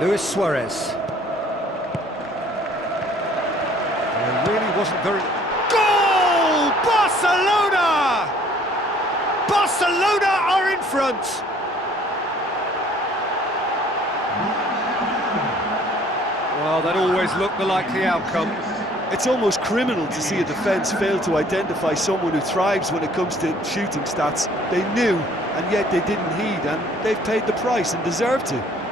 Luis Suarez. It really wasn't very... Goal! Barcelona! Barcelona are in front! Well, that always looked the likely outcome. It's almost criminal to see a defence fail to identify someone who thrives when it comes to shooting stats. They knew, and yet they didn't heed, and they've paid the price and deserve to.